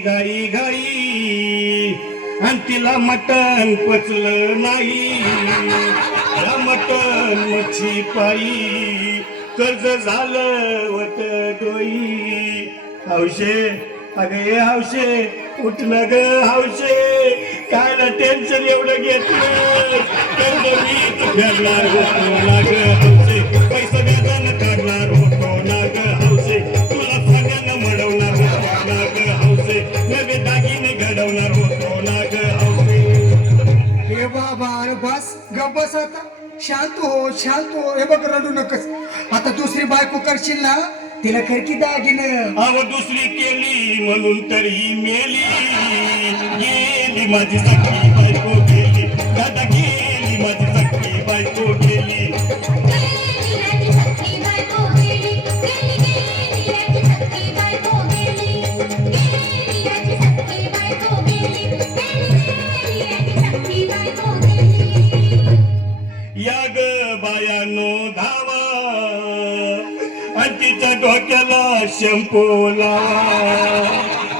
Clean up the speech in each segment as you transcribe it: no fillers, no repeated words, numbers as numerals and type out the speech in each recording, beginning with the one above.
घाई घाई आणि तिला मटण पचलं नाही. या मटण मच्छी पायी कर्ज झालं वट डोई. हौशे अगं ये हौशे उठ न ग हौशे, काय ना टेन्शन एवढं घेतलं कर्ज मी फेडणार होतो ना ग हौशे, पैसा व्याजानं काढणार होतो ना ग हौशे, तुला सगळ्यांना मडवणार होतो ना ग हौशे, नवे दागिने घडवणार होतो ना ग हौशे. हे बाबा अरे बस गप बस आता, शांत हो शांत हो. हे बघ रडू नकस. आता दुसरी बायको करशील ना तिला खरकी दागिनं. अव दुसरी केली म्हणून तरी मेली, गेली माझी सखी बायको गेली, दादा गेली माझी सखी बायको गेली. या ग बायानो धावा आणि तिच्या डोक्याला शॅम्पू लावा,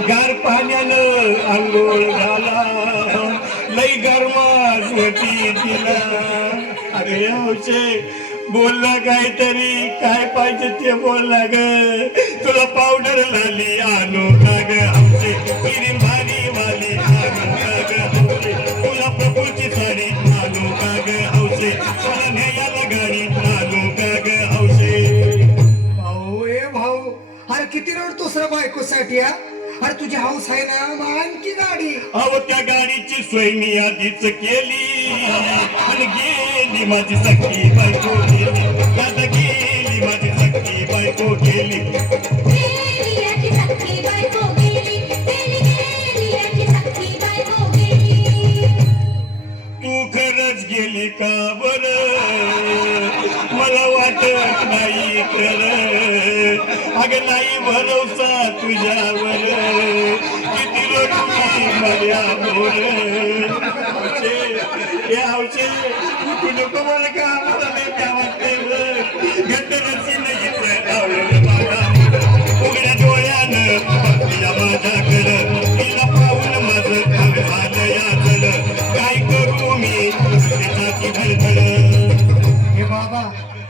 गार पाण्यानं आंघोळ घाला, लई गरमास होती तिला. अरे हौशे बोलला काहीतरी, काय पाहिजे ते बोलला ग. तुला पावडर लाली आणू का ग हौशे, क्रीम भारी वाली आणू का ग हौशे, तुला प्रभूची साडी आणू का ग हौशे, तुला न्यायाला गाडी आणू का ग हौशे. भाऊ ए भाऊ अरे किती रडतोस रे बायकोसाठी हा. अरे तुझी हौस आहे ना मग आणखी गाडी. अहो त्या गाडीची सोय मी आधीच केली आणि गेली माझी सखी बायको गेली, दादा गेली माझी सखी बायको गेली. तू खरंच गेली का बर, मला वाटत नाही कर. अगं नाही भरोसा तुझ्यावर, किती रडू मी माझ्यावर. हौशे हे हौशे तू नको मला का मला नाही त्या वाटते बघ, घट्टरची नाही आवडलं माझा उघड्या डोळ्यानं बघतीया माझ्याकडं, तिला पाहून माझं काम झालं याचलं, काय करू मी त्याची धडधड. हे बाबा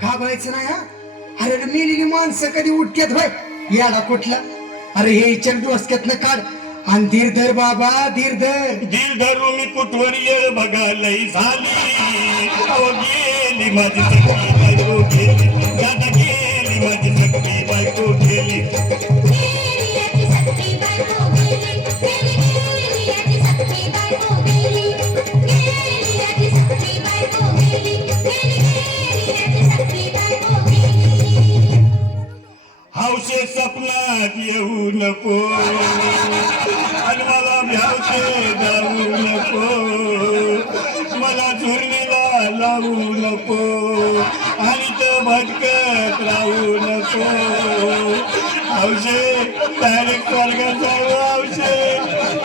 घाबरायचं नाही हा. अरे मेलेली माणसं कधी उठक्यात भाई याला कुठला. अरे हे इच्छा डोसक्यातनं काढ आणि धीर धर बाबा धीर धर. दिल धरू मी कुठवर येळ बघायलाही झाली, अहो गेली माझी सखी बायको गेली, दादा गेली माझी सखी बायको गेली. हौशे सपनात येऊ नको आणि मला भ्यावशे जाऊ नको, मला झुरणीला लावू नको आणि तर भटकत राहू नको. हौशे डायरेक्ट स्वर्गात जाऊ हौशे,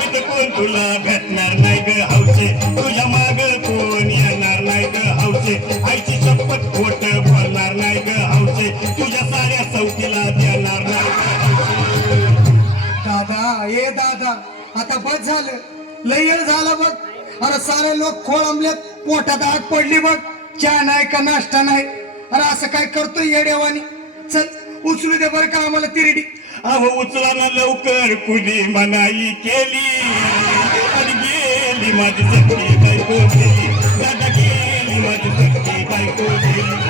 इथं कोण तुला भेटणार नाही ग हौशे, तुझ्या माग कोण येणार नाही ग हौशे, आईची शपथ खोट बोलणार नाही ग हौशे, तुझ्या साऱ्या सौतीला देणार नाही ग हौशे. दादा ए दादा आता बस झालं, लय वेळ झाला बघ. अरे सारे लोक खोळंबलेत, पोटात आग पडली बघ, चहा नाही का नाश्ता नाही. अरे असं काय करतोय येड्यावानी. चल उचलू दे बरं का आम्हाला तिरडी. अहो उचला ना लवकर, कुणी मनाई केली आणि गेली माझी सखी बायको गेली, दादा गेली माझी सखी बायको गेली.